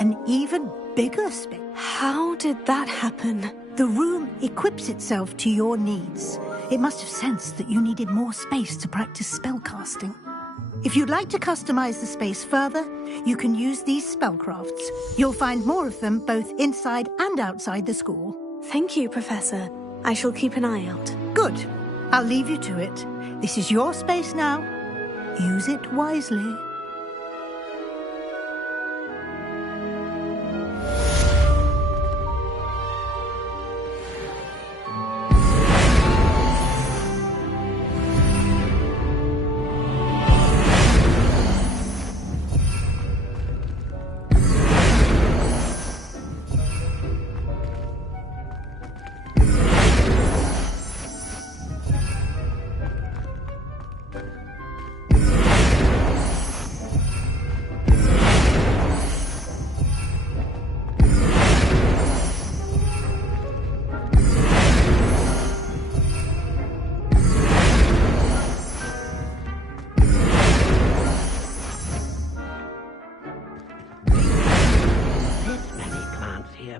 an even bigger space. How did that happen? The room equips itself to your needs. It must have sensed that you needed more space to practice spellcasting. If you'd like to customize the space further, you can use these spellcrafts. You'll find more of them both inside and outside the school. Thank you, Professor. I shall keep an eye out. Good. I'll leave you to it. This is your space now. Use it wisely.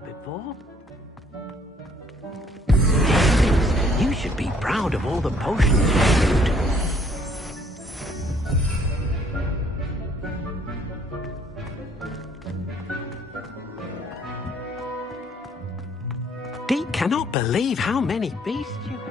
Before. You should be proud of all the potions you brewed. Dee cannot believe how many beasts you have.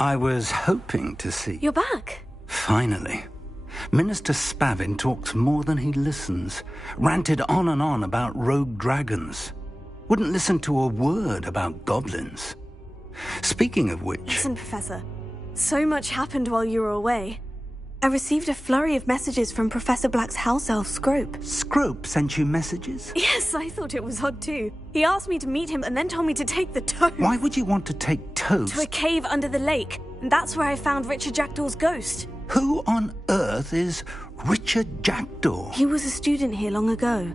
I was hoping to see... You're back. Finally. Minister Spavin talks more than he listens. Ranted on and on about rogue dragons. Wouldn't listen to a word about goblins. Speaking of which... Listen, Professor. So much happened while you were away. I received a flurry of messages from Professor Black's house elf, Scrope. Scrope sent you messages? Yes, I thought it was odd too. He asked me to meet him and then told me to take the toad. Why would you want to take toads? To a cave under the lake. And that's where I found Richard Jackdaw's ghost. Who on earth is Richard Jackdaw? He was a student here long ago.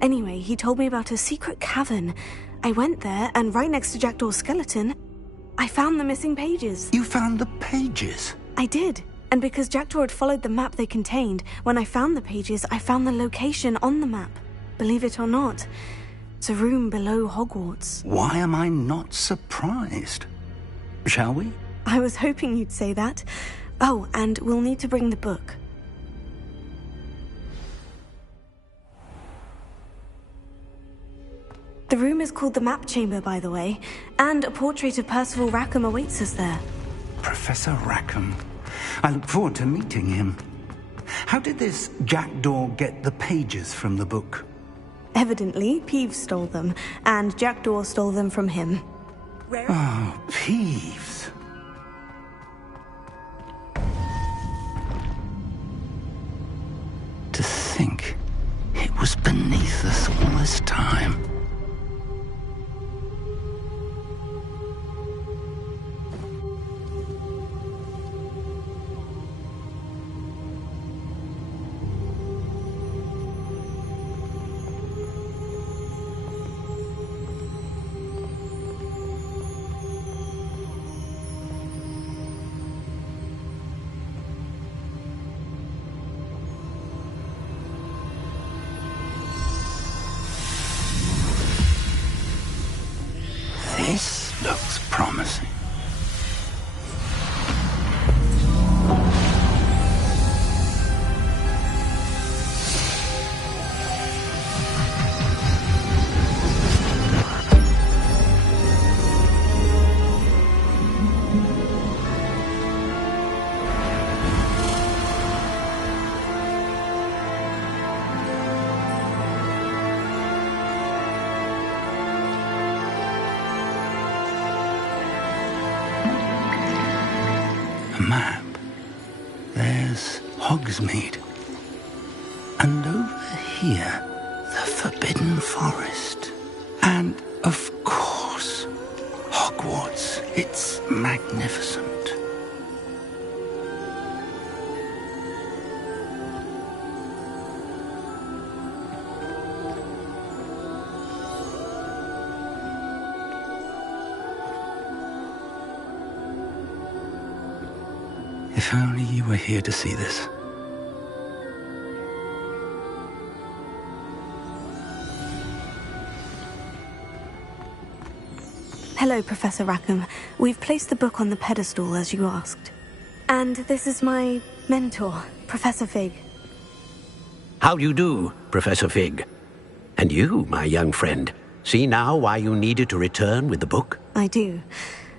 Anyway, he told me about a secret cavern. I went there, and right next to Jackdaw's skeleton, I found the missing pages. You found the pages? I did. And because Jackdaw had followed the map they contained, when I found the pages, I found the location on the map. Believe it or not, it's a room below Hogwarts. Why am I not surprised? Shall we? I was hoping you'd say that. Oh, and we'll need to bring the book. The room is called the Map Chamber, by the way, and a portrait of Percival Rackham awaits us there. Professor Rackham. I look forward to meeting him. How did this Jackdaw get the pages from the book? Evidently, Peeves stole them, and Jackdaw stole them from him. Oh, Peeves. To think it was beneath us all this time. This looks promising. A map. There's Hogsmeade. And over here, the Forbidden Forest. And, of course, Hogwarts. It's magnificent. If only you were here to see this. Hello, Professor Rackham. We've placed the book on the pedestal, as you asked. And this is my mentor, Professor Fig. How do you do, Professor Fig? And you, my young friend, see now why you needed to return with the book? I do.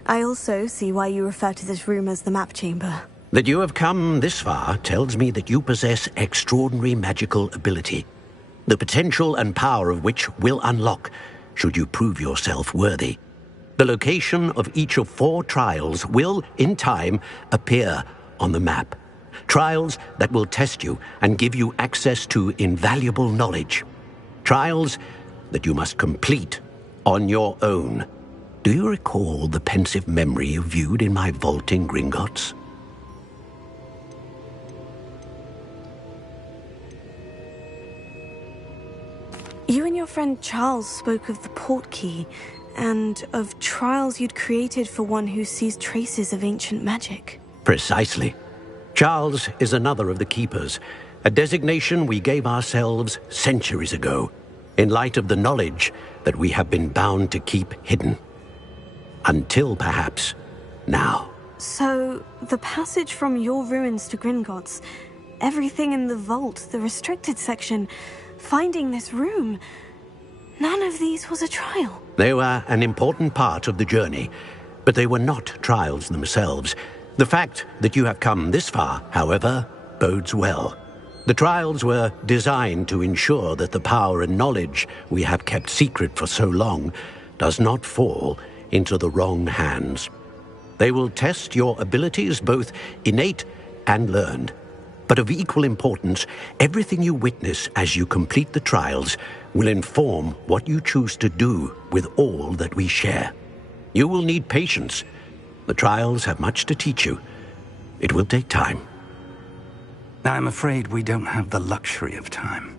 I also see why you refer to this room as the Map Chamber. That you have come this far tells me that you possess extraordinary magical ability, the potential and power of which will unlock should you prove yourself worthy. The location of each of 4 trials will, in time, appear on the map. Trials that will test you and give you access to invaluable knowledge. Trials that you must complete on your own. Do you recall the pensive memory you viewed in my vault in Gringotts? You and your friend Charles spoke of the portkey, and of trials you'd created for one who sees traces of ancient magic. Precisely. Charles is another of the Keepers, a designation we gave ourselves centuries ago, in light of the knowledge that we have been bound to keep hidden. Until, perhaps, now. So, the passage from your ruins to Gringotts, everything in the vault, the restricted section, finding this room, none of these was a trial. They were an important part of the journey, But they were not trials themselves. The fact that you have come this far, however, bodes well. The trials were designed to ensure that the power and knowledge we have kept secret for so long does not fall into the wrong hands. They will test your abilities, both innate and learned. But of equal importance, everything you witness as you complete the trials will inform what you choose to do with all that we share. You will need patience. The trials have much to teach you. It will take time. I'm afraid we don't have the luxury of time.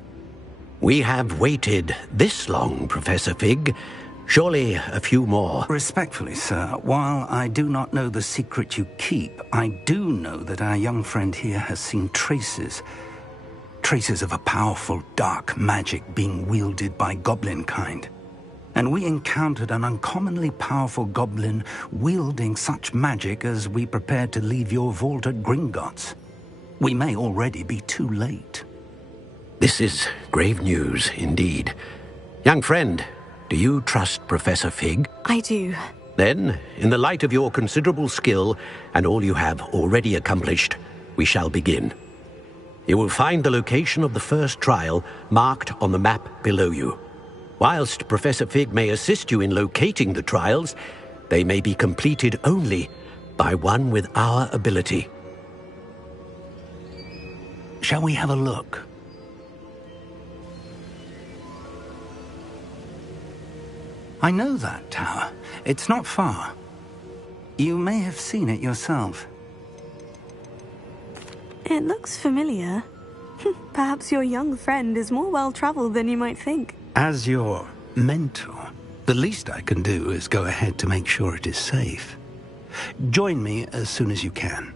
We have waited this long, Professor Fig. Surely a few more. Respectfully, sir, while I do not know the secret you keep, I do know that our young friend here has seen traces of a powerful dark magic being wielded by goblin kind. And we encountered an uncommonly powerful goblin wielding such magic as we prepared to leave your vault at Gringotts. We may already be too late. This is grave news indeed. Young friend, do you trust Professor Fig? I do. Then, in the light of your considerable skill and all you have already accomplished, we shall begin. You will find the location of the first trial marked on the map below you. Whilst Professor Fig may assist you in locating the trials, they may be completed only by one with our ability. Shall we have a look? I know that tower. It's not far. You may have seen it yourself. It looks familiar. Perhaps your young friend is more well-traveled than you might think. As your mentor, the least I can do is go ahead to make sure it is safe. Join me as soon as you can.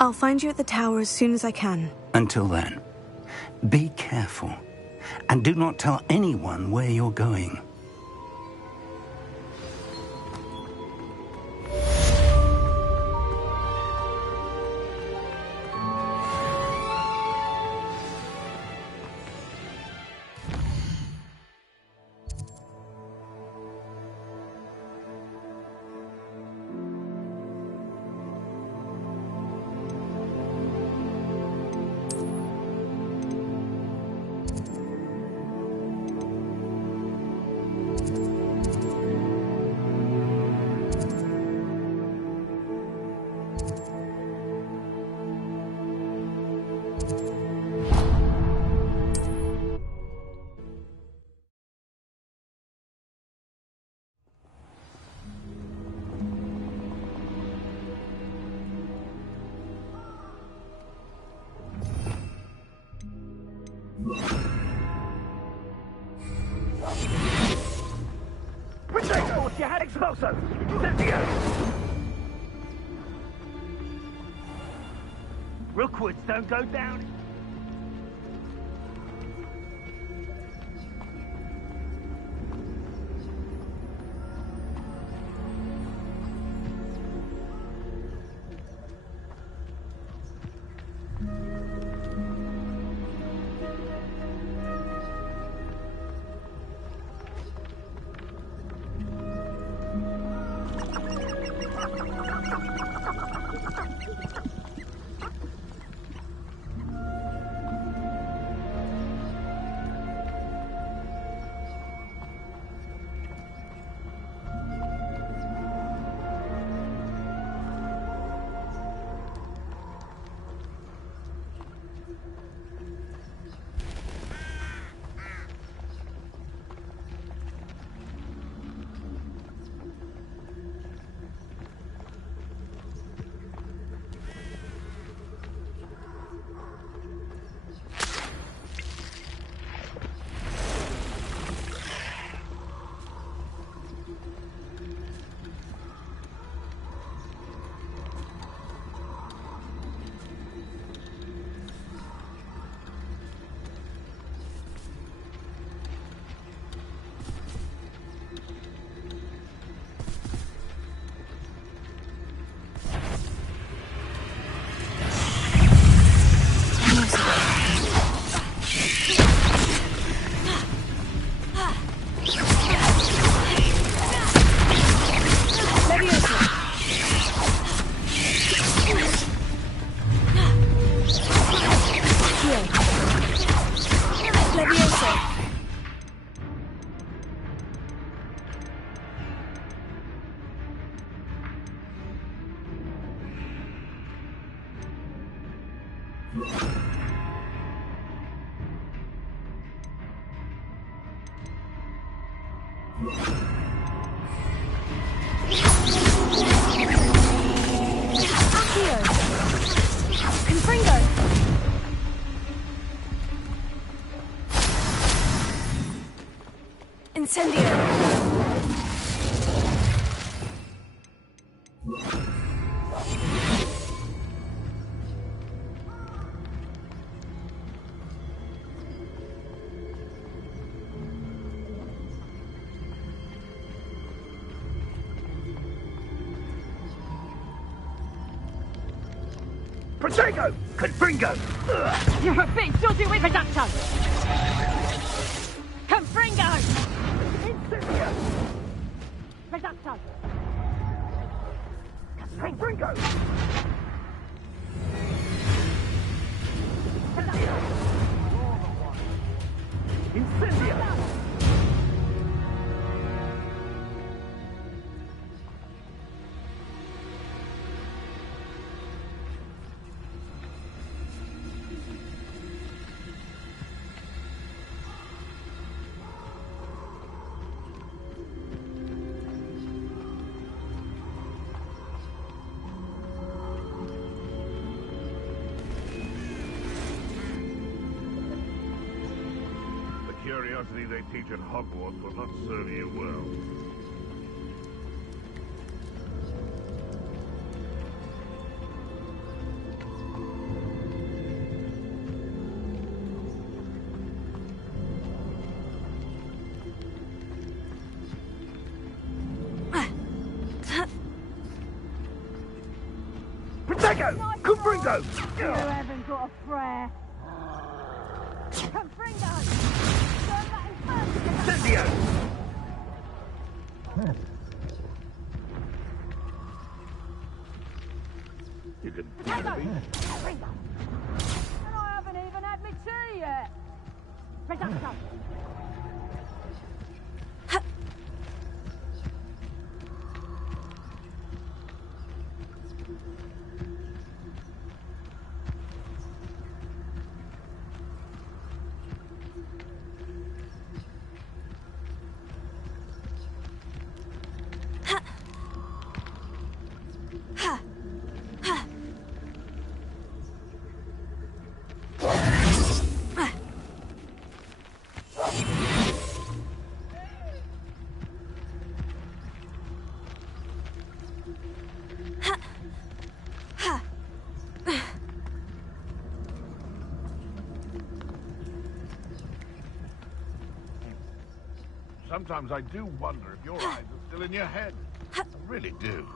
I'll find you at the tower as soon as I can. Until then, be careful. And do not tell anyone where you're going. You had explosives! Incendio! Rookwoods don't go down. Incendio! Protego! Confringo! You're a bit dodgy with a ducto! Confringo! Incendio! Reducto! Confringo! Incendio! Curiosity they teach at Hogwarts will not serve you well. Protego! Confringo! You haven't got a prayer. Confringo! Incendio! You can Confringo! And I haven't even had my tea yet. Reducto! Sometimes I do wonder if your eyes are still in your head. I really do.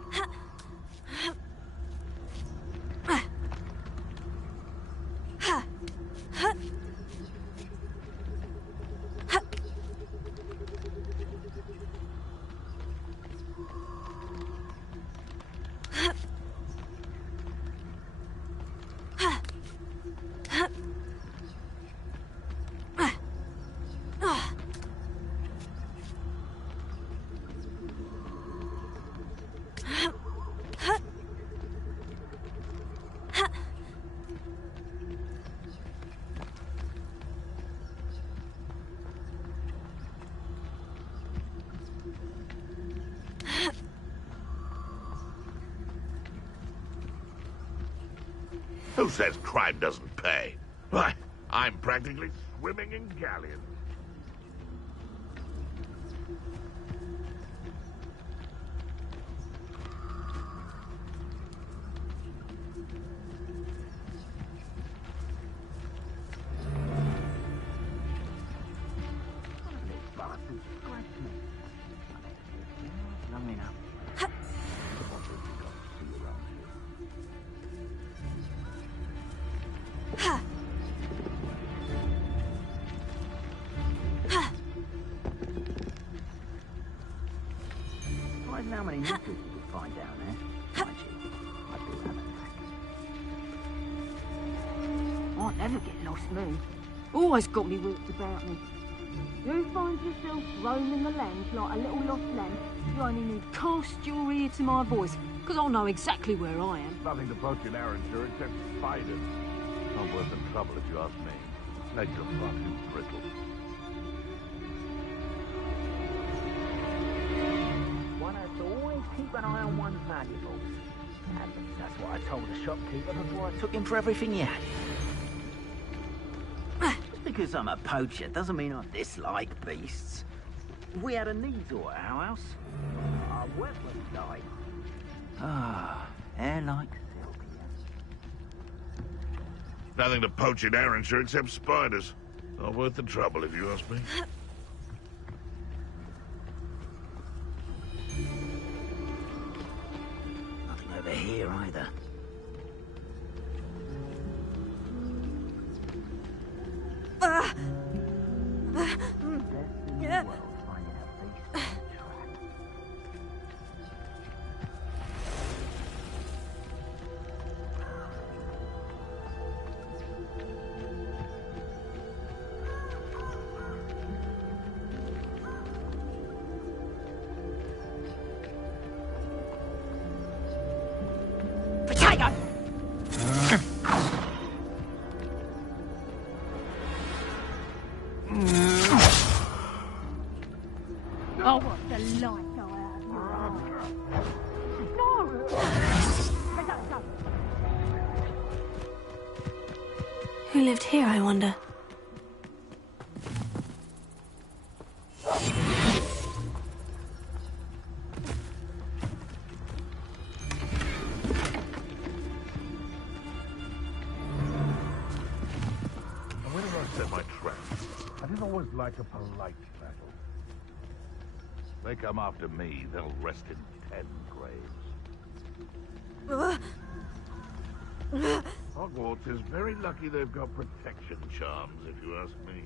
Who says crime doesn't pay? Why, I'm practically swimming in galleons. How many nipples you could find down there? Mind you, I do have a knack. I'll never get lost, me. Always got me wits about me. You find yourself roaming the land like a little lost lamb, you only need cast your ear to my voice, because I'll know exactly where I am. Nothing to poach in Arrowshire except spiders. Not worth the trouble if you ask me. Snakes are far too brittle. One has to always keep an eye on one's valuables. At least that's what I told the shopkeeper before I took him for everything he had. Just because I'm a poacher doesn't mean I dislike beasts. We had a needle at our house. Our weapons died. Ah, hair like silk. Nothing to poach in Arrowshire except spiders. Not worth the trouble, if you ask me. Nothing over here either. Oh, what the light go out of your eyes. No! Who lived here, I wonder? Whenever I set my trap, I didn't always like a polite battle. They come after me, they'll rest in 10 graves. Hogwarts is very lucky they've got protection charms, if you ask me.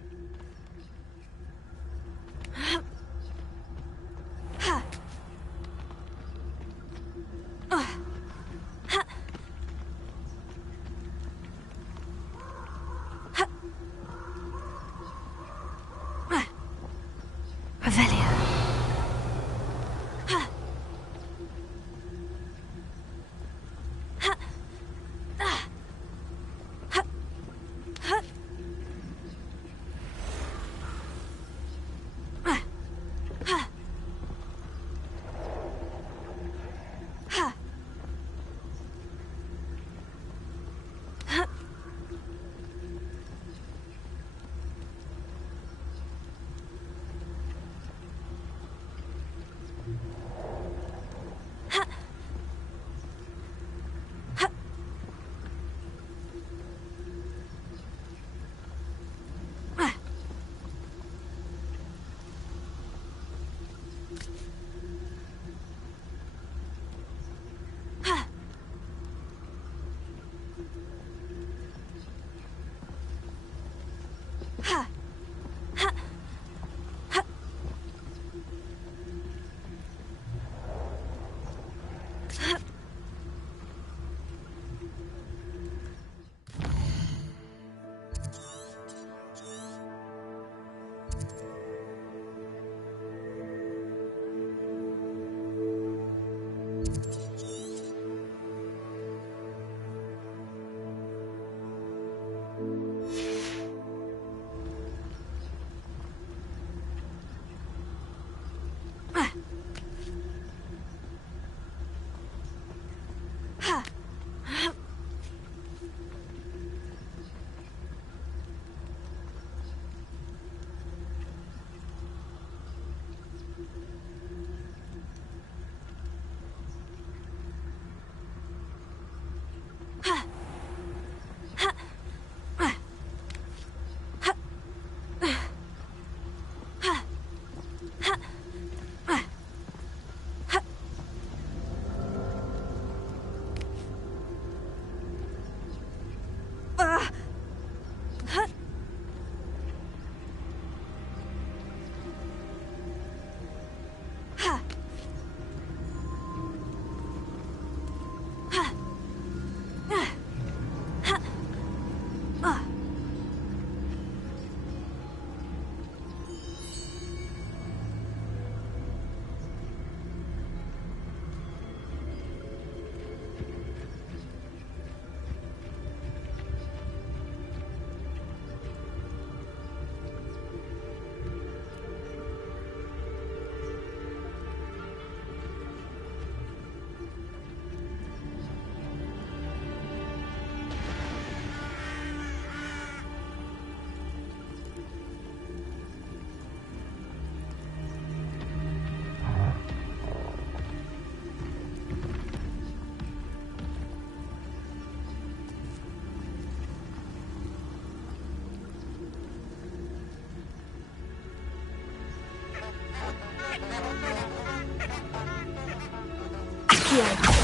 radio.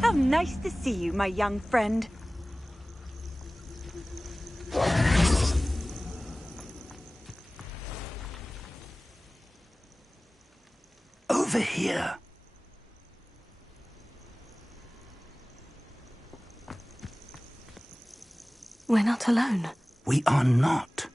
How nice to see you, my young friend. Over here. We're not alone. We are not.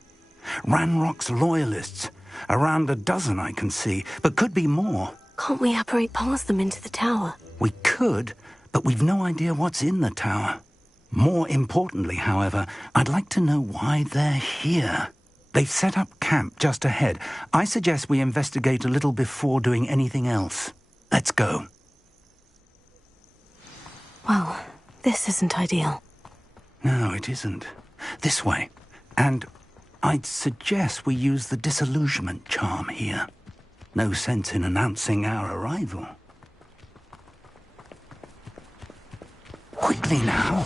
Ranrock's loyalists. Around a dozen I can see, but could be more. Can't we apparate past them into the tower? We could, but we've no idea what's in the tower. More importantly, however, I'd like to know why they're here. They've set up camp just ahead. I suggest we investigate a little before doing anything else. Let's go. Well, this isn't ideal. No, it isn't. This way. And I'd suggest we use the disillusionment charm here. No sense in announcing our arrival. Quickly now.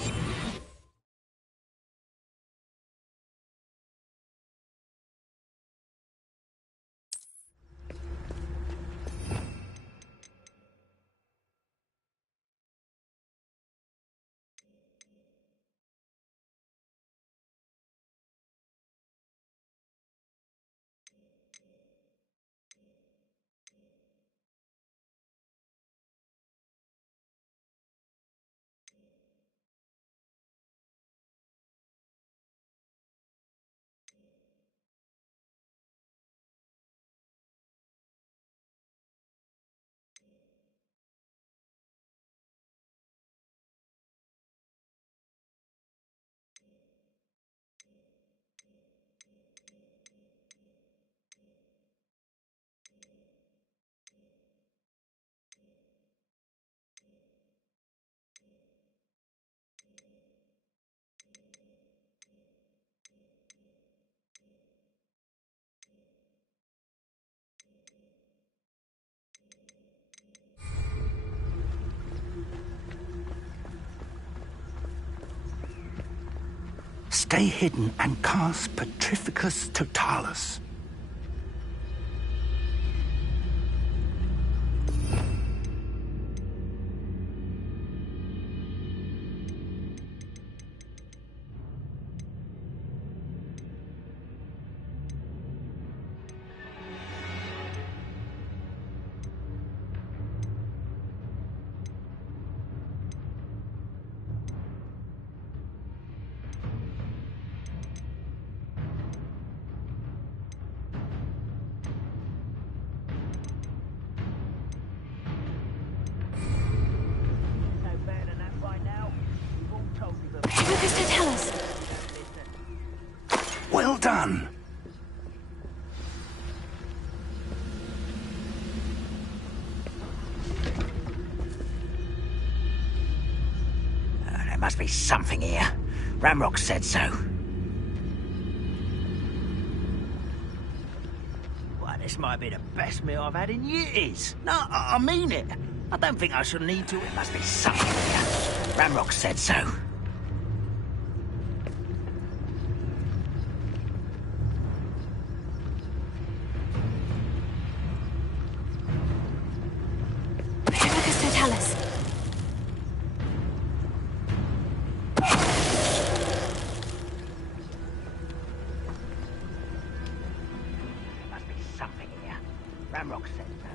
Stay hidden and cast Petrificus Totalis. Well done. There must be something here. Ramrock said so. Well, this might be the best meal I've had in years. No, I mean it. I don't think I should need to. It must be something here. Ramrock said so. Ramrock said so.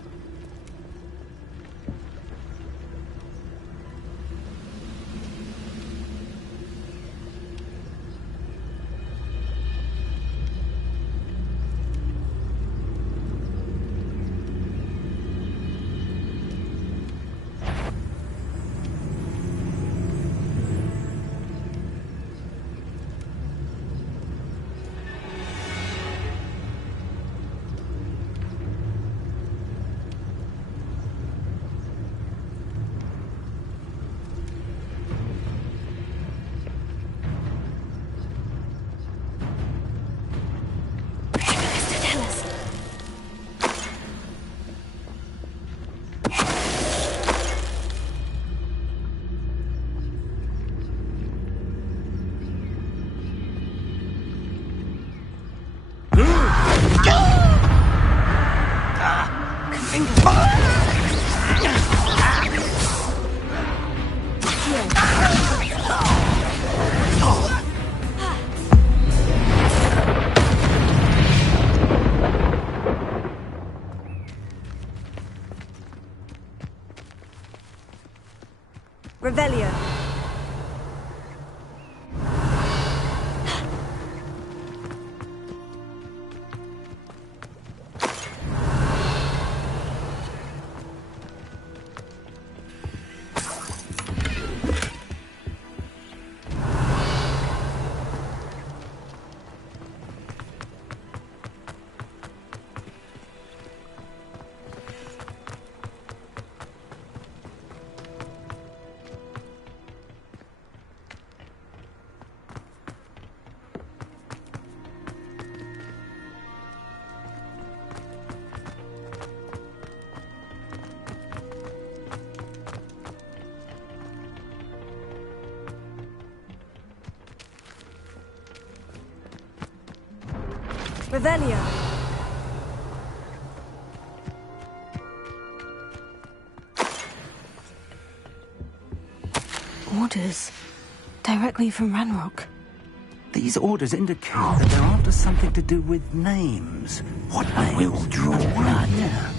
Revelio. Revelio. Orders. Directly from Ranrock. These orders indicate that they're after something to do with names. What names? I will draw blood. Yeah.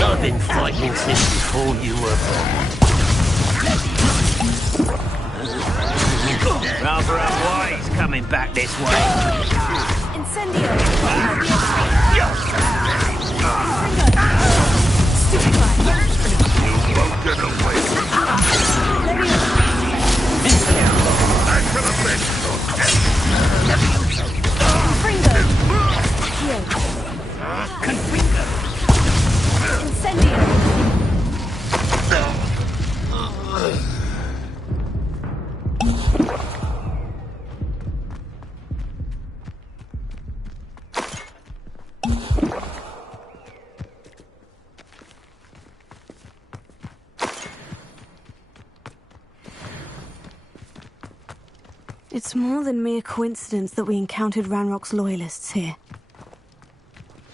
I've been fighting since before you were born. Rather unwise coming back this way. Incendio. You won't get away from me. I could have been Confringo. Incendio. It's more than mere coincidence that we encountered Ranrock's loyalists here.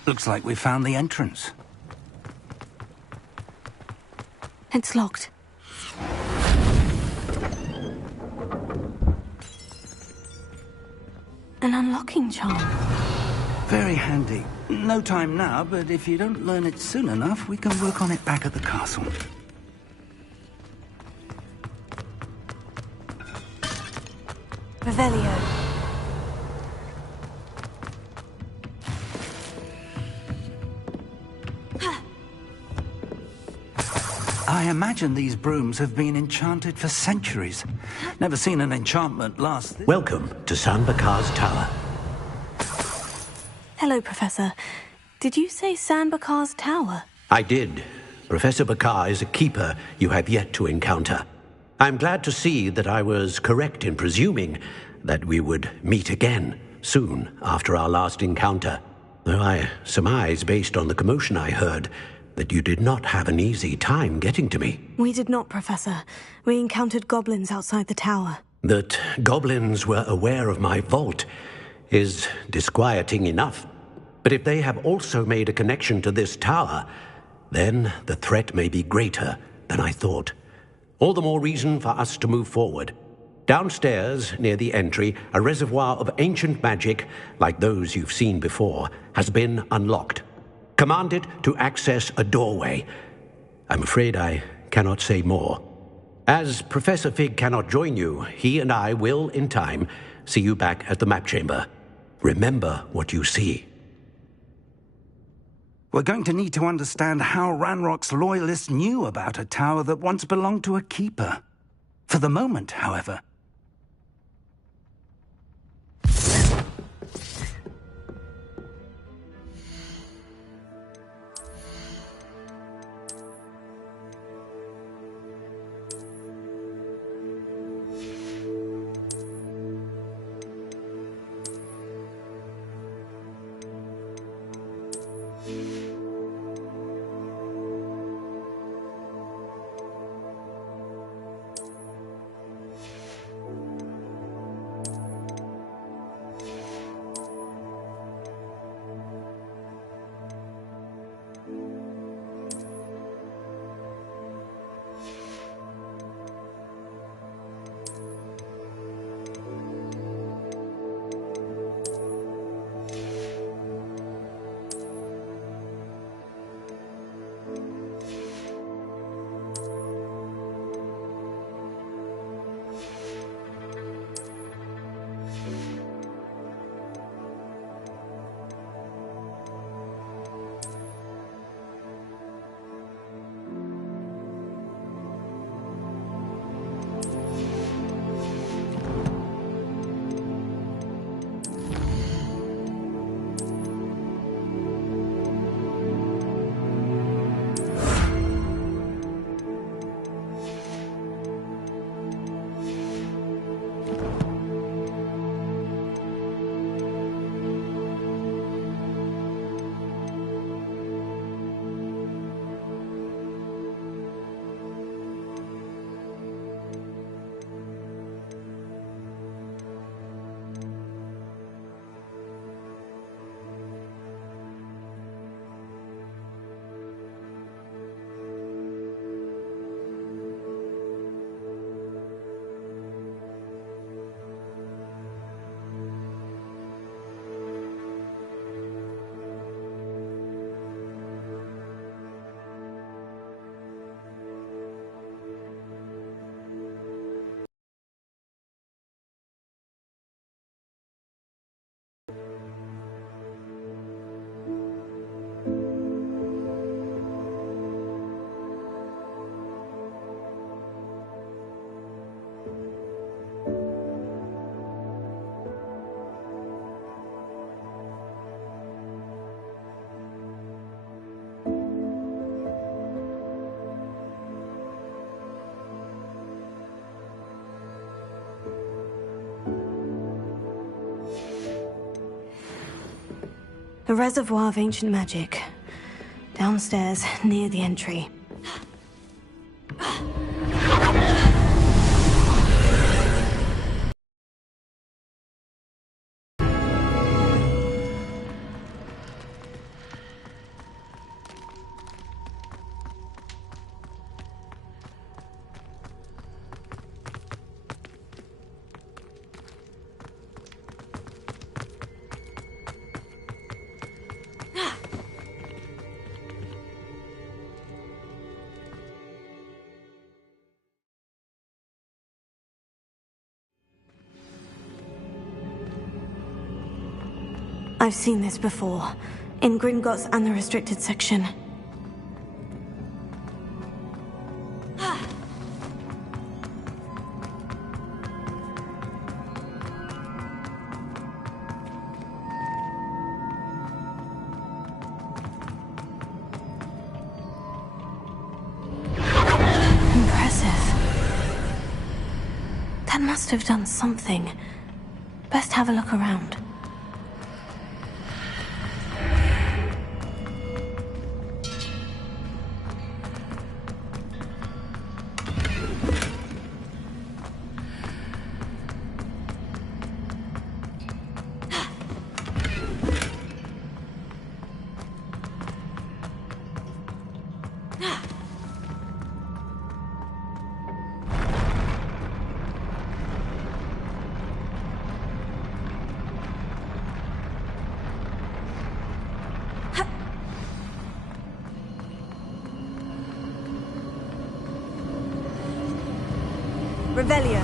Looks like we found the entrance. It's locked. An unlocking charm. Very handy. No time now, but if you don't learn it soon enough, we can work on it back at the castle. Revelio. I imagine these brooms have been enchanted for centuries. Never seen an enchantment last this... Welcome to San Bakar's Tower. Hello, Professor. Did you say San Bakar's Tower? I did. Professor Bakar is a keeper you have yet to encounter. I'm glad to see that I was correct in presuming that we would meet again soon after our last encounter. Though I surmise, based on the commotion I heard, that you did not have an easy time getting to me. We did not, Professor. We encountered goblins outside the tower. That goblins were aware of my vault is disquieting enough. But if they have also made a connection to this tower, then the threat may be greater than I thought. All the more reason for us to move forward. Downstairs, near the entry, a reservoir of ancient magic, like those you've seen before, has been unlocked. Command it to access a doorway. I'm afraid I cannot say more. As Professor Fig cannot join you, he and I will, in time, see you back at the map chamber. Remember what you see. We're going to need to understand how Ranrock's loyalists knew about a tower that once belonged to a keeper. For the moment, however... A reservoir of ancient magic. Downstairs, near the entry. I've seen this before, in Gringotts and the restricted section. Impressive. That must have done something. Best have a look around. Revelio.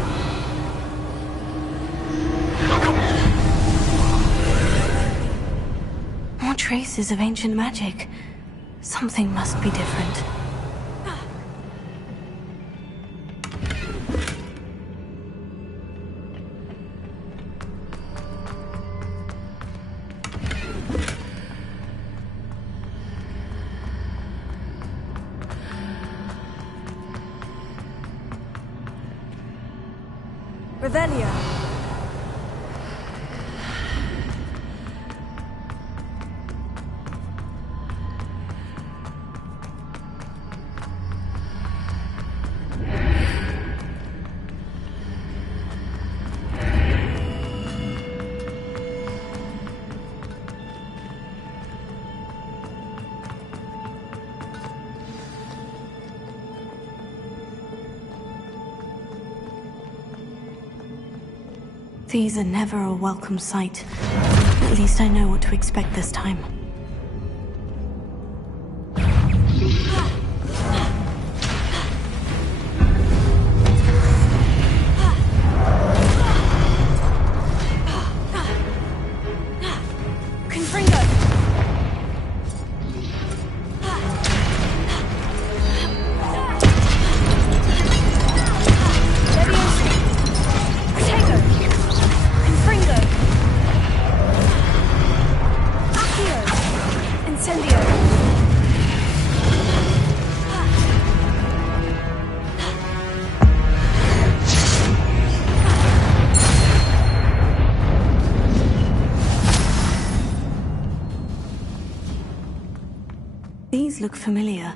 More traces of ancient magic. Something must be different. Revelio. These are never a welcome sight. At least I know what to expect this time. These look familiar.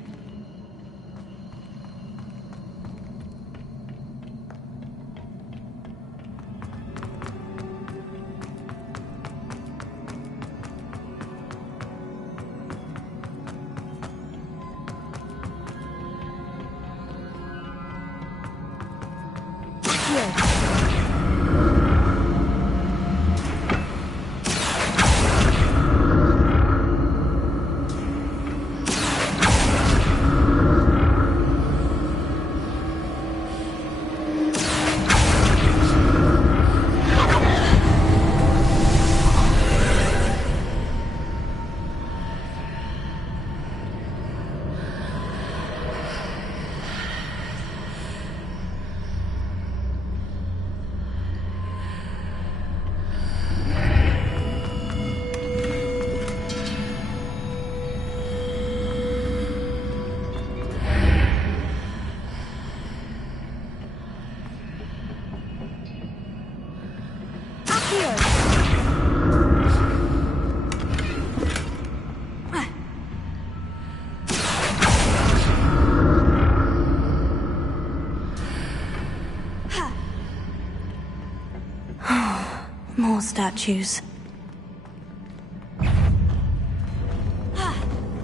More statues.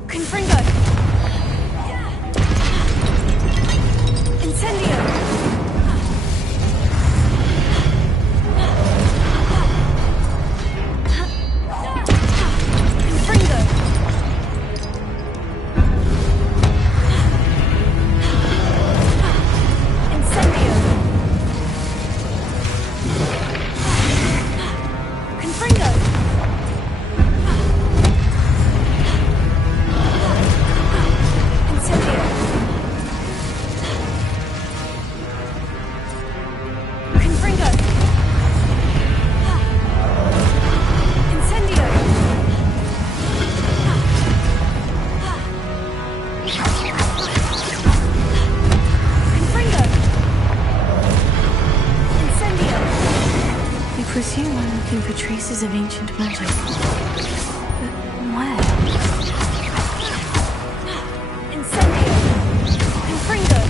Confringo! Incendio! Confringo! Incendio! Confringo! Incendio! Confringo! Incendio! Confringo! Incendio! I presume I'm looking for traces of ancient magic. But where? Incendio! Confringo!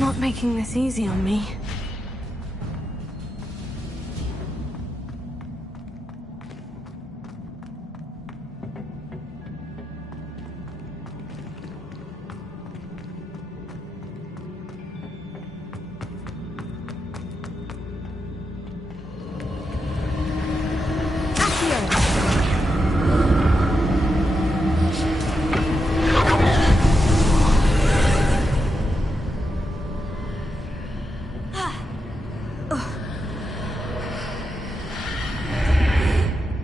Not making this easy on me.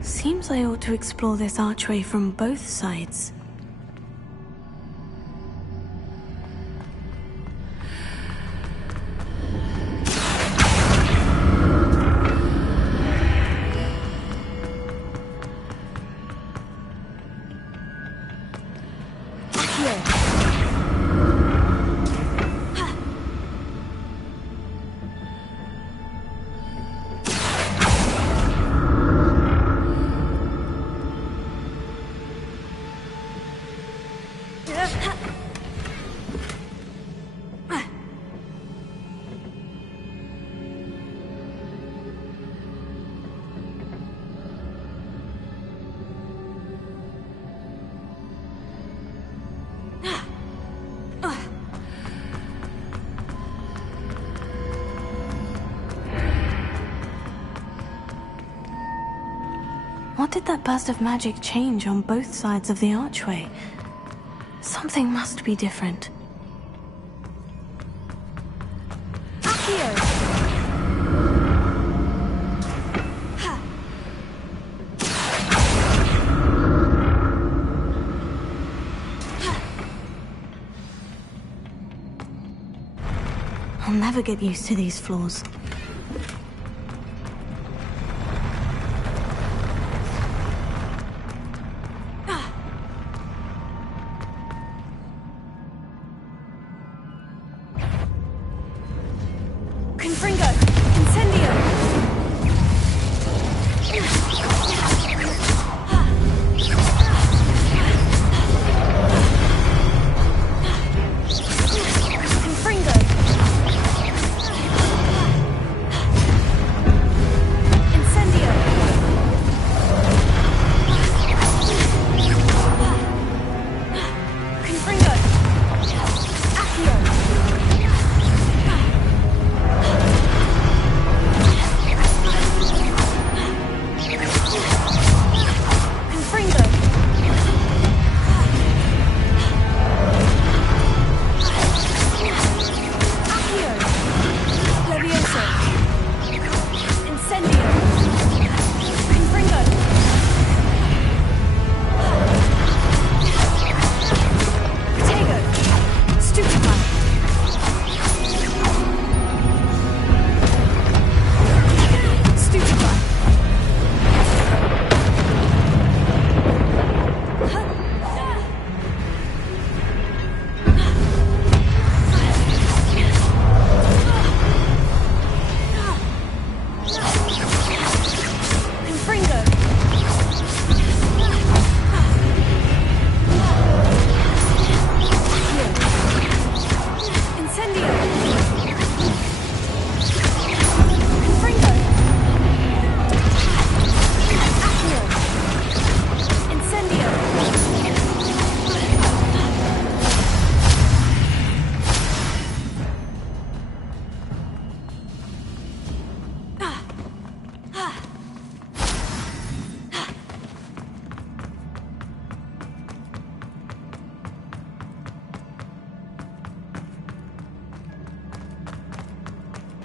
Seems I ought to explore this archway from both sides. What did that burst of magic change on both sides of the archway? Something must be different. I'll never get used to these floors. Confringo! Incendio! Confringo!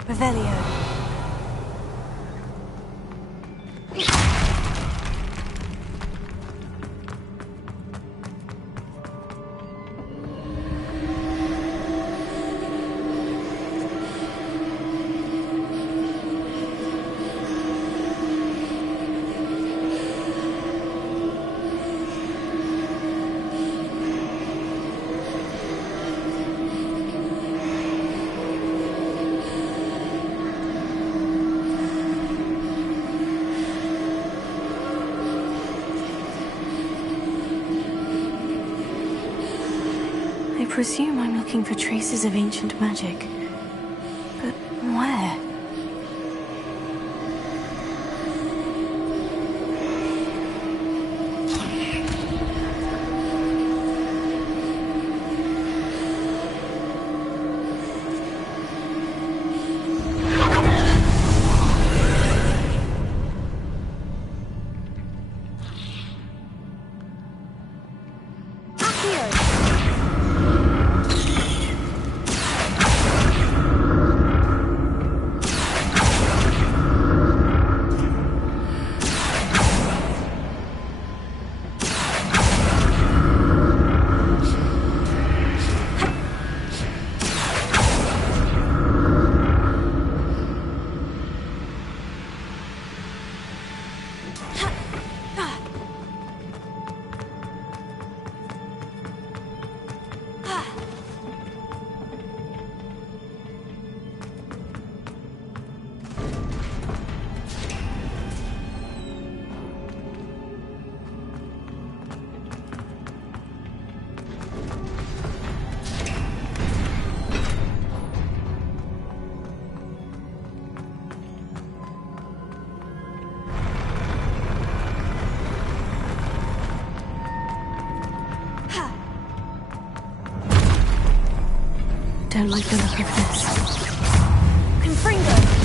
Revelio. I presume I'm looking for traces of ancient magic. But where? Don't like the look of this. Confringo!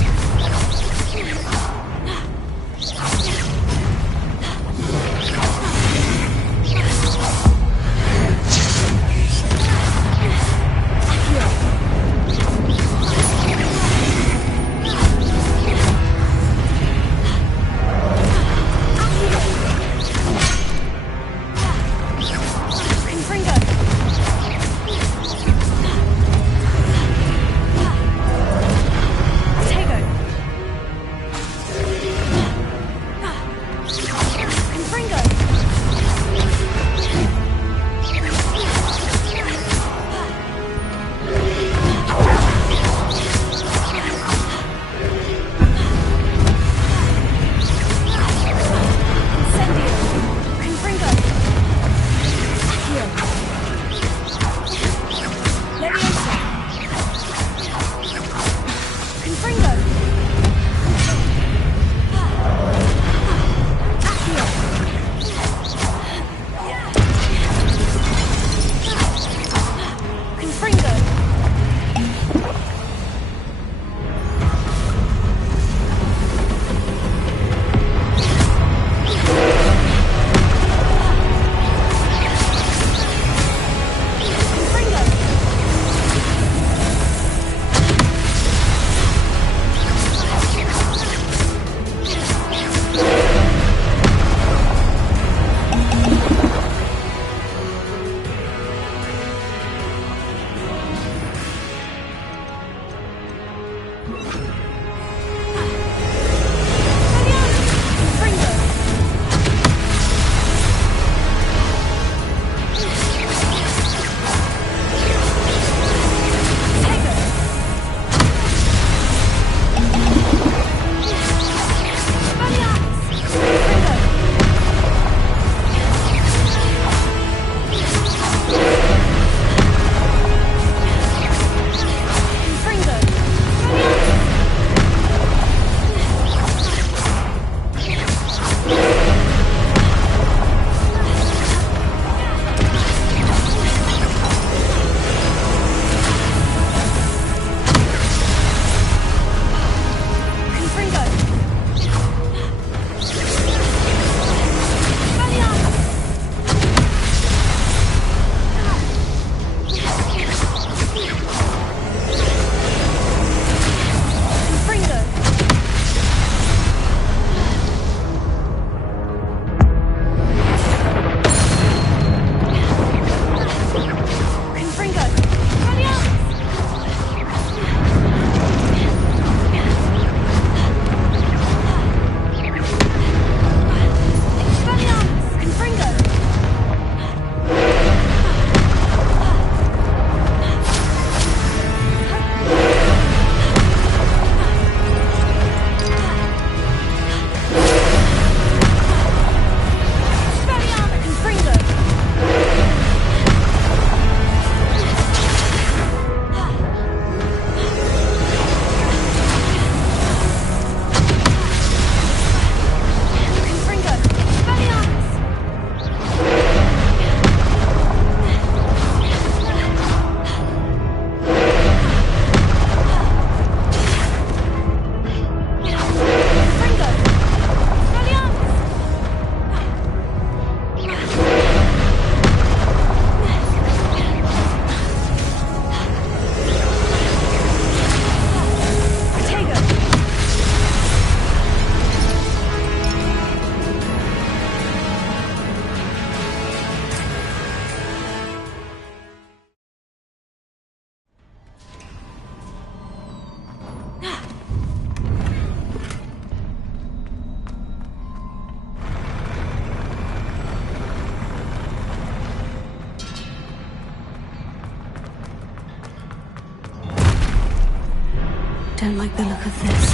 don't like the look of this.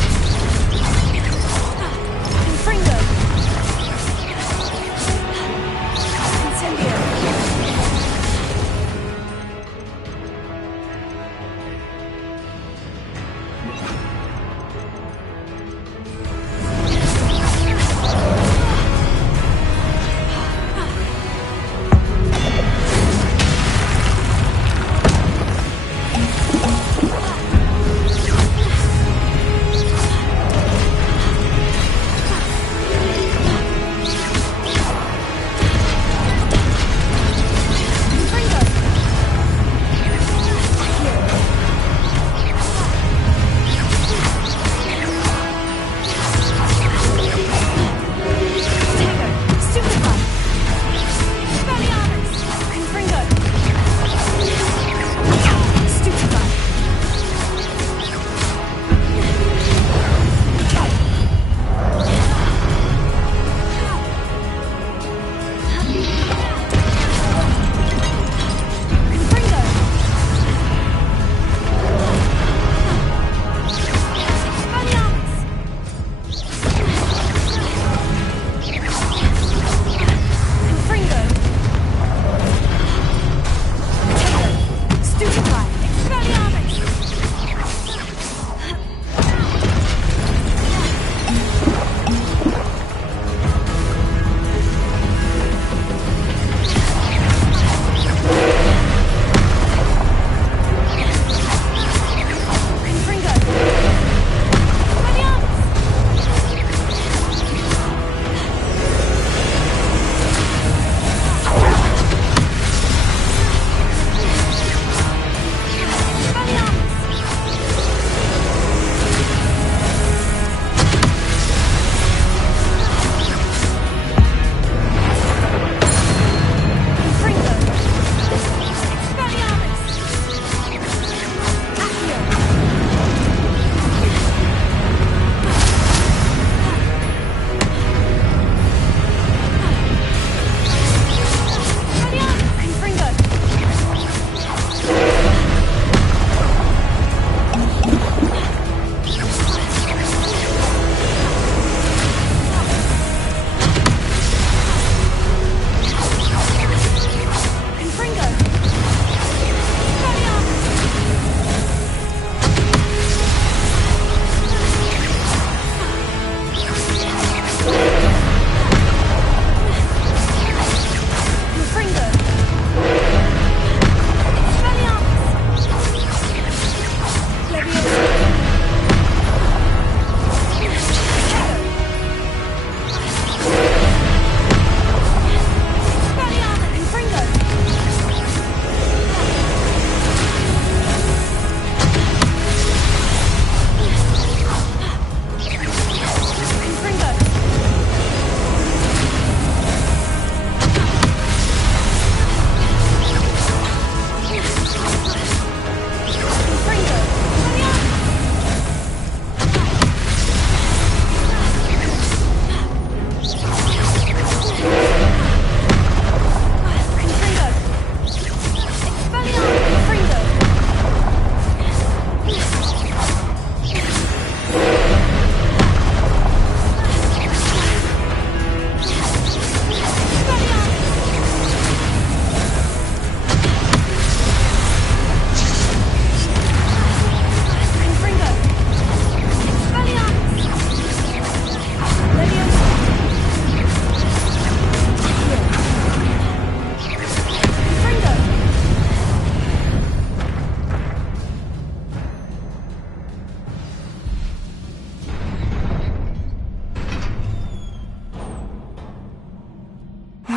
Confringo! Incendio!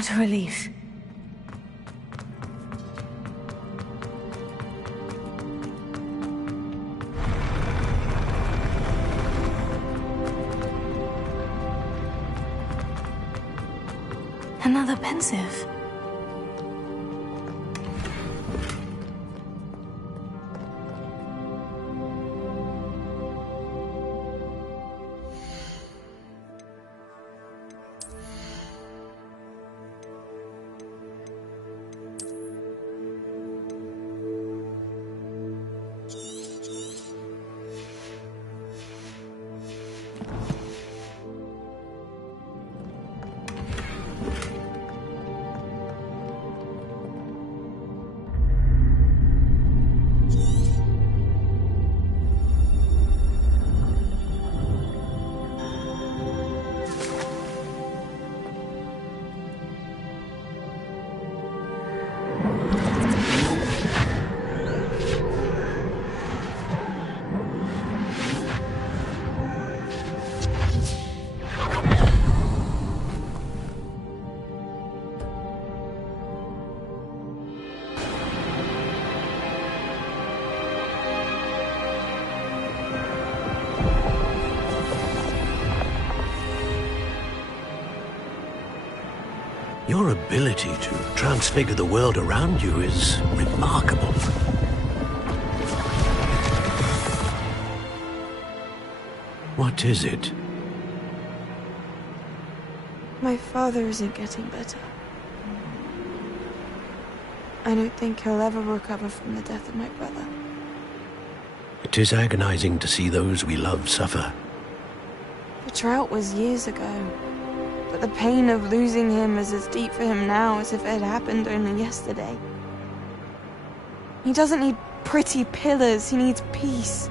What a relief. Another pensive. Your ability to transfigure the world around you is remarkable. What is it? My father isn't getting better. I don't think he'll ever recover from the death of my brother. It is agonizing to see those we love suffer. The drought was years ago, but the pain of losing him is as deep for him now as if it had happened only yesterday. He doesn't need pretty pillars, he needs peace.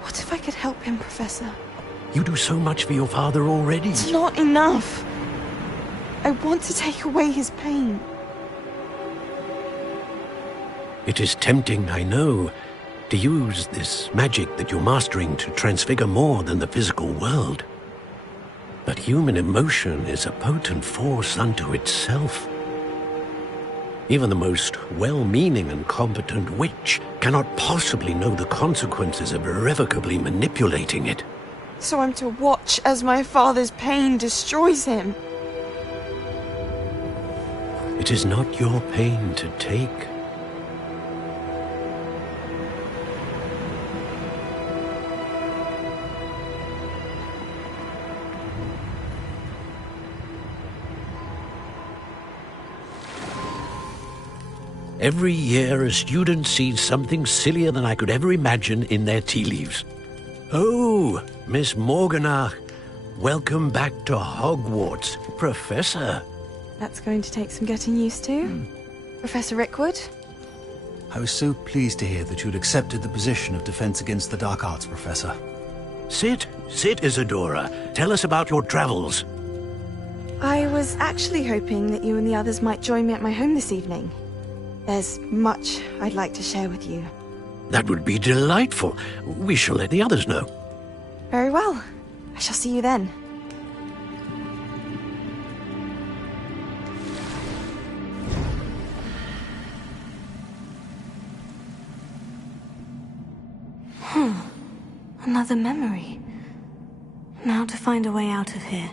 What if I could help him, Professor? You do so much for your father already. It's not enough. I want to take away his pain. It is tempting, I know, to use this magic that you're mastering to transfigure more than the physical world. But human emotion is a potent force unto itself. Even the most well-meaning and competent witch cannot possibly know the consequences of irrevocably manipulating it. So I'm to watch as my father's pain destroys him. It is not your pain to take. Every year, a student sees something sillier than I could ever imagine in their tea leaves. Oh, Miss Morganach, welcome back to Hogwarts, Professor. That's going to take some getting used to. Professor Rickwood? I was so pleased to hear that you'd accepted the position of Defense Against the Dark Arts, Professor. Sit, Isadora. Tell us about your travels. I was actually hoping that you and the others might join me at my home this evening. There's much I'd like to share with you. That would be delightful. We shall let the others know. Very well. I shall see you then. Another memory. Now to find a way out of here.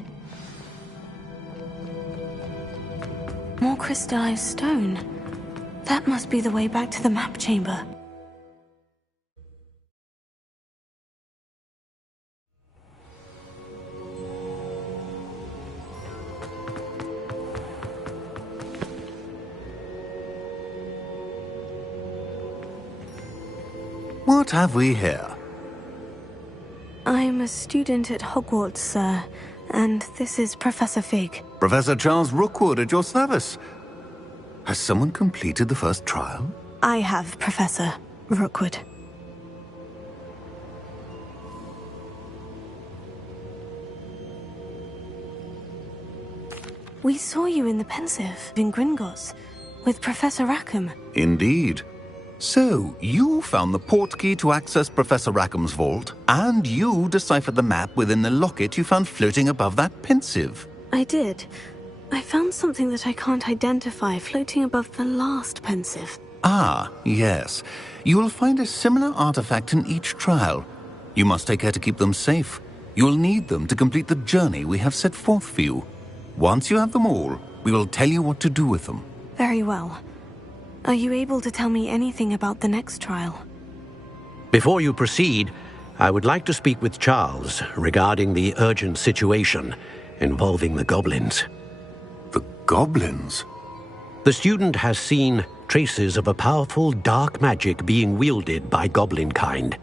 More crystallized stone. That must be the way back to the map chamber. What have we here? I'm a student at Hogwarts, sir, and this is Professor Fig. Professor Charles Rookwood at your service. Has someone completed the first trial? I have, Professor Rookwood. We saw you in the Pensive in Gringotts with Professor Rackham. Indeed. So, you found the portkey to access Professor Rackham's vault, and you deciphered the map within the locket you found floating above that Pensive. I did. I found something that I can't identify floating above the last Pensive. Ah, yes. You will find a similar artifact in each trial. You must take care to keep them safe. You will need them to complete the journey we have set forth for you. Once you have them all, we will tell you what to do with them. Very well. Are you able to tell me anything about the next trial? Before you proceed, I would like to speak with Charles regarding the urgent situation involving the goblins. The goblins? The student has seen traces of a powerful dark magic being wielded by goblin kind.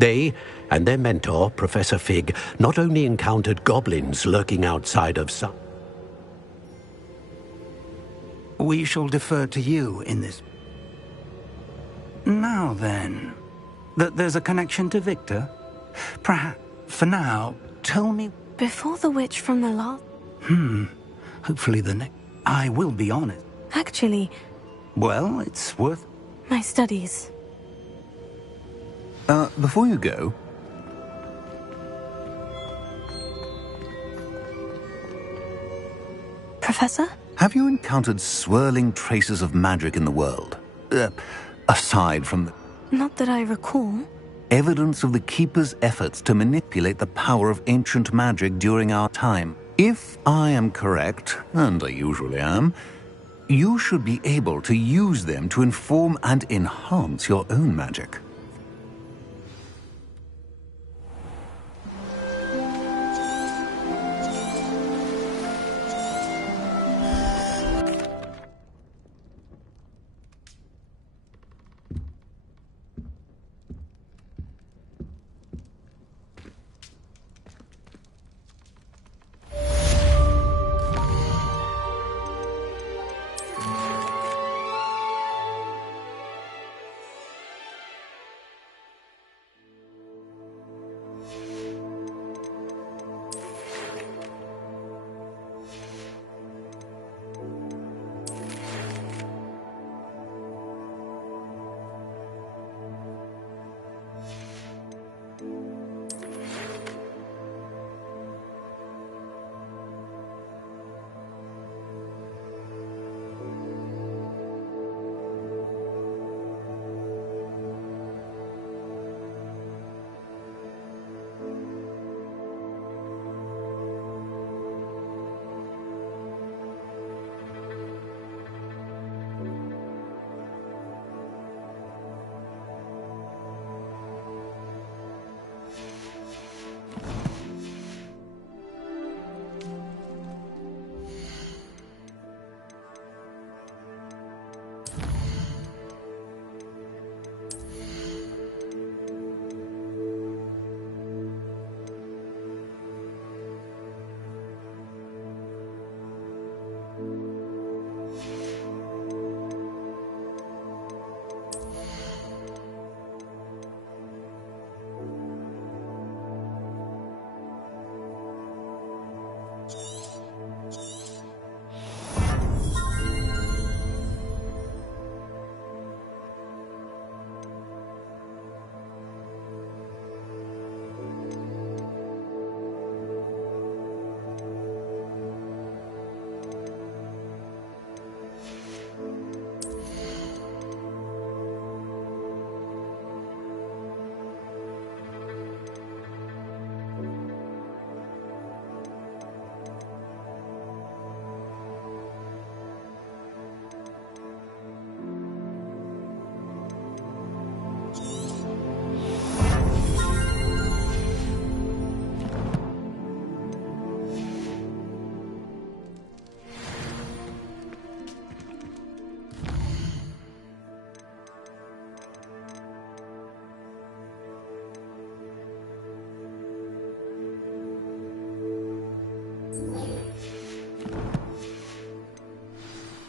They and their mentor, Professor Fig, not only encountered goblins lurking outside of some... We shall defer to you in this. Now then, there's a connection to Victor? Perhaps, for now, tell me... Before the witch from the last... Hopefully the next... I will be honest. Actually... Well, it's worth... My studies. Before you go... Professor? Have you encountered swirling traces of magic in the world? Aside from the... Not that I recall. Evidence of the Keeper's efforts to manipulate the power of ancient magic during our time. If I am correct, and I usually am, you should be able to use them to inform and enhance your own magic.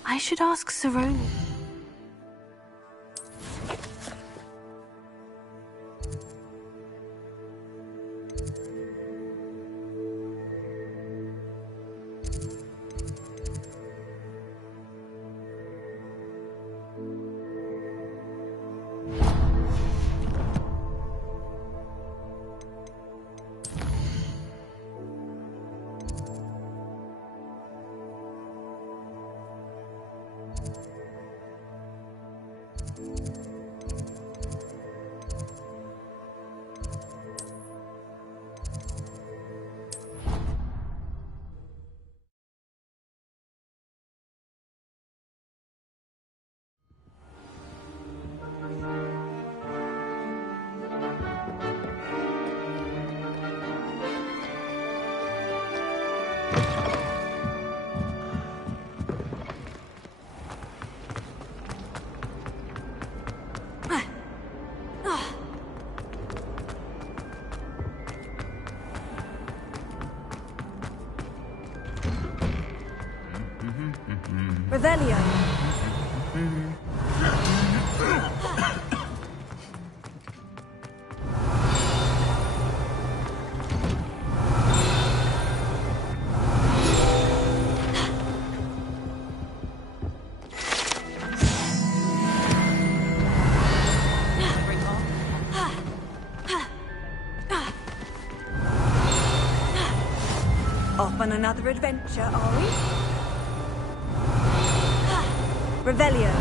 I should ask Saroni. Revelio. Off on another adventure, are we? Revelio.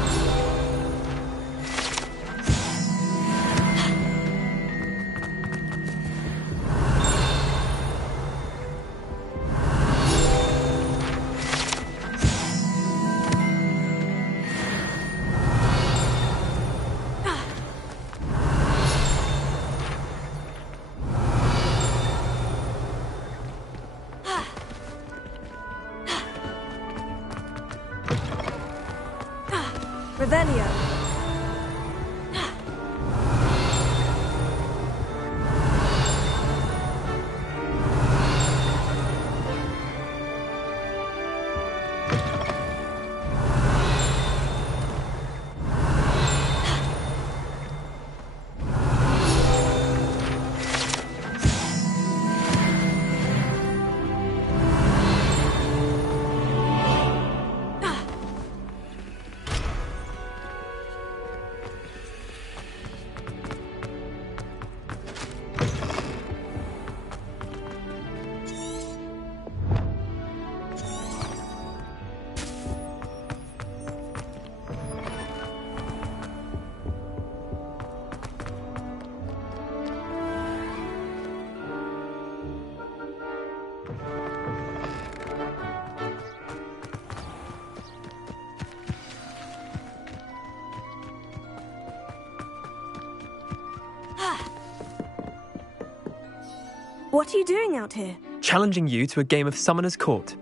What are you doing out here? Challenging you to a game of Summoner's Court.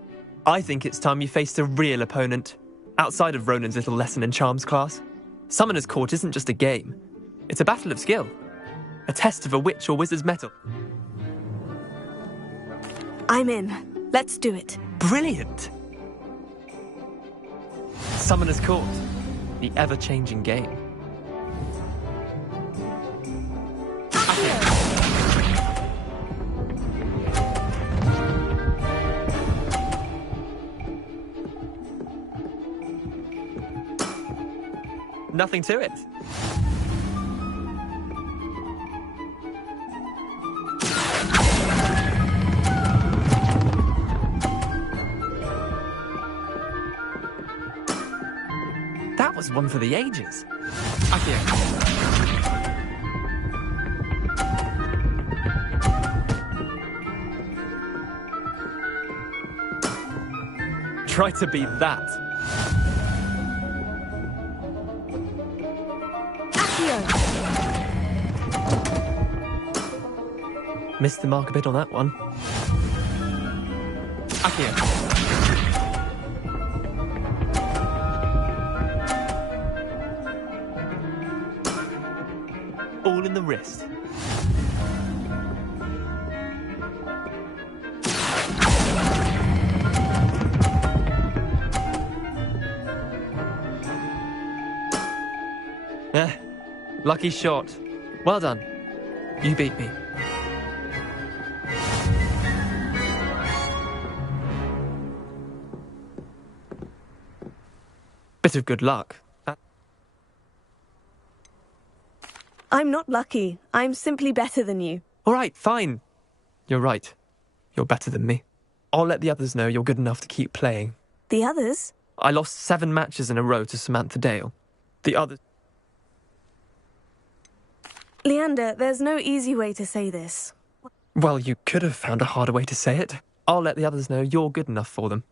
I think it's time you faced a real opponent, outside of Ronan's little lesson in charms class. Summoner's Court isn't just a game. It's a battle of skill. A test of a witch or wizard's mettle. I'm in. Let's do it. Brilliant! Summoner's Court. The ever-changing game. Nothing to it. That was one for the ages. Akio. Try to beat that. Missed the mark a bit on that one. Akio. All in the wrist. Lucky shot. Well done. You beat me. Bit of good luck. I'm not lucky. I'm simply better than you. All right, fine. You're right. You're better than me. I'll let the others know you're good enough to keep playing. The others? I lost 7 matches in a row to Samantha Dale. The others... Leander, there's no easy way to say this. Well, you could have found a harder way to say it. I'll let the others know you're good enough for them.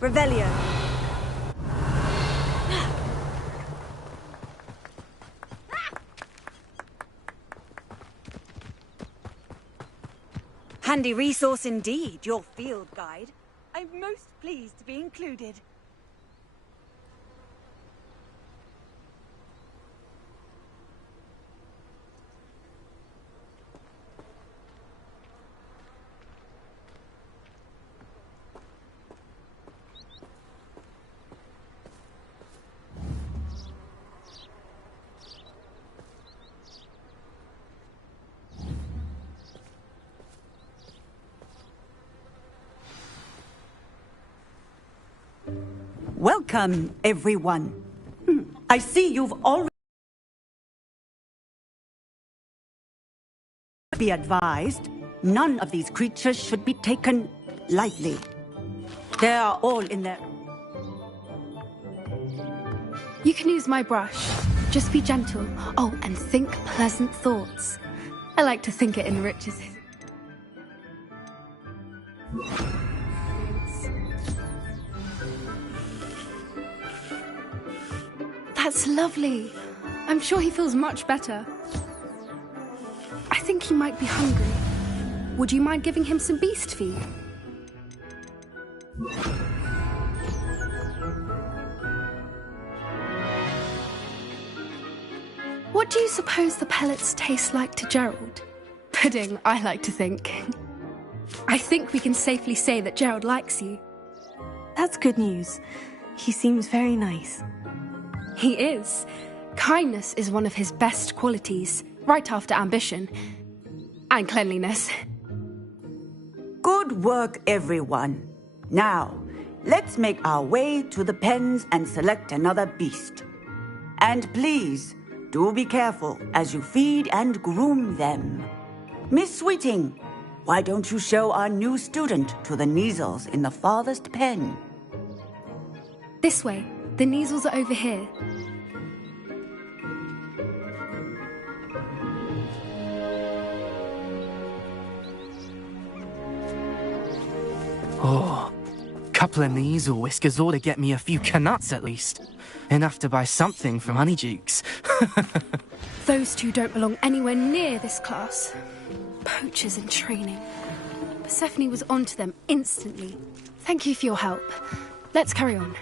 Revelio. Handy resource indeed, your field guide. I'm most pleased to be included. Welcome, everyone. I see you've already... Be advised, none of these creatures should be taken lightly. They are all in their... You can use my brush. Just be gentle. Oh, and think pleasant thoughts. I like to think it enriches it. That's lovely. I'm sure he feels much better. I think he might be hungry. Would you mind giving him some beast feed? What do you suppose the pellets taste like to Gerald? Pudding, I like to think. I think we can safely say that Gerald likes you. That's good news. He seems very nice. He is. Kindness is one of his best qualities, right after ambition. And cleanliness. Good work, everyone. Now, let's make our way to the pens and select another beast. And please, do be careful as you feed and groom them. Miss Sweeting, Why don't you show our new student to the Kneazles in the farthest pen? This way. The Kneazles are over here. Oh, couple of Kneazle whiskers ought to get me a few canuts at least. Enough to buy something from Honeydukes. Those two don't belong anywhere near this class. Poachers in training. Persephone was onto them instantly. Thank you for your help. Let's carry on.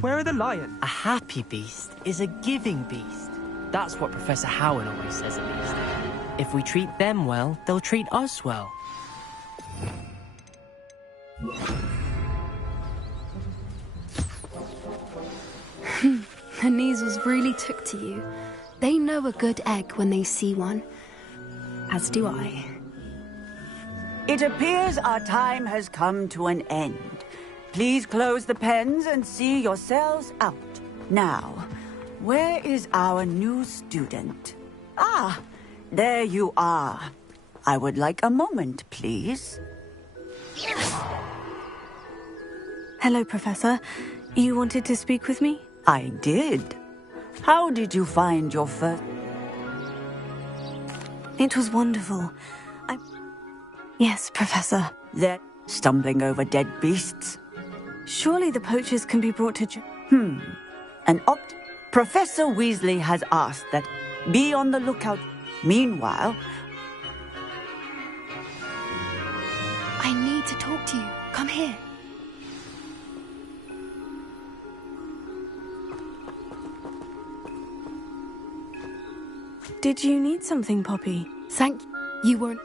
Where are the lions? A happy beast is a giving beast. That's what Professor Howard always says at least. If we treat them well, they'll treat us well. The Kneazles really took to you. They know a good egg when they see one. As do I. It appears our time has come to an end. Please close the pens and see yourselves out. Now, where is our new student? Ah, there you are. I would like a moment, please. Hello, Professor. You wanted to speak with me? I did. How did you find your first... It was wonderful. Yes, Professor. They're stumbling over dead beasts. Surely the poachers can be brought to... Professor Weasley has asked that be on the lookout. Meanwhile... I need to talk to you. Come here. Did you need something, Poppy? Thank you. Weren't...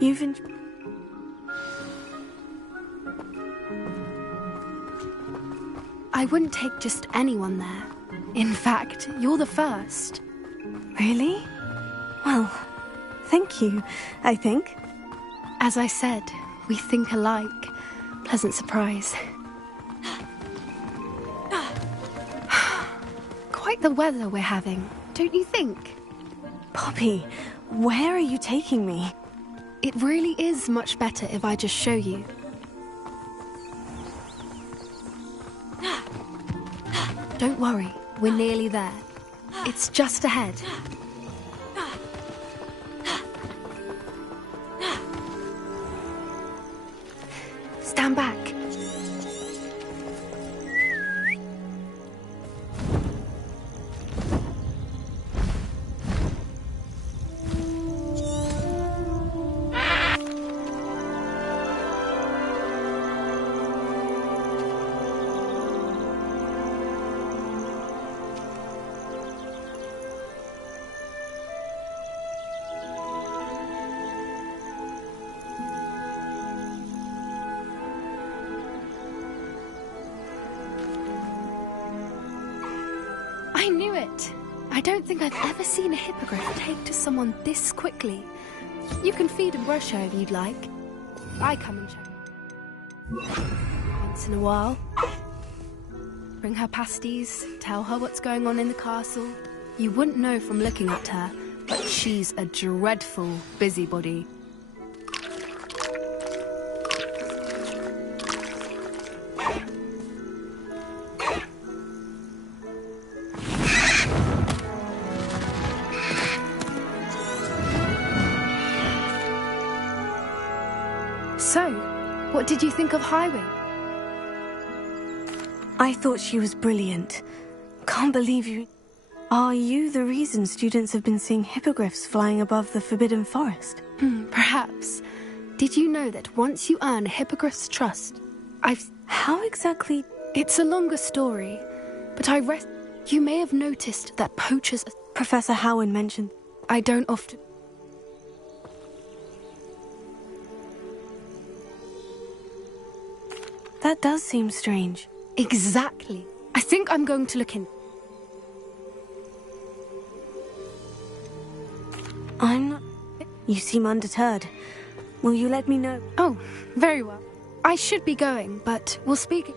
You've I wouldn't take just anyone there. In fact, you're the first. Really? Well, thank you, I think. As I said, we think alike. Pleasant surprise. Quite the weather we're having, don't you think? Poppy, where are you taking me? It really is much better if I just show you. Don't worry, we're nearly there. It's just ahead. Stand back. I knew it! I don't think I've ever seen a hippogriff take to someone this quickly. You can feed and brush her if you'd like. I come and check. Once in a while. Bring her pasties, tell her what's going on in the castle. You wouldn't know from looking at her, but she's a dreadful busybody. So, what did you think of Highwing? I thought she was brilliant. Can't believe you... Are you the reason students have been seeing hippogriffs flying above the Forbidden Forest? Perhaps. Did you know that once you earn a hippogriff's trust, How exactly... It's a longer story, but You may have noticed that poachers... Professor Howard mentioned... I don't often... That does seem strange. Exactly. I think I'm going to look in. I'm not... You seem undeterred. Will you let me know? Oh, very well. I should be going, but we'll speak...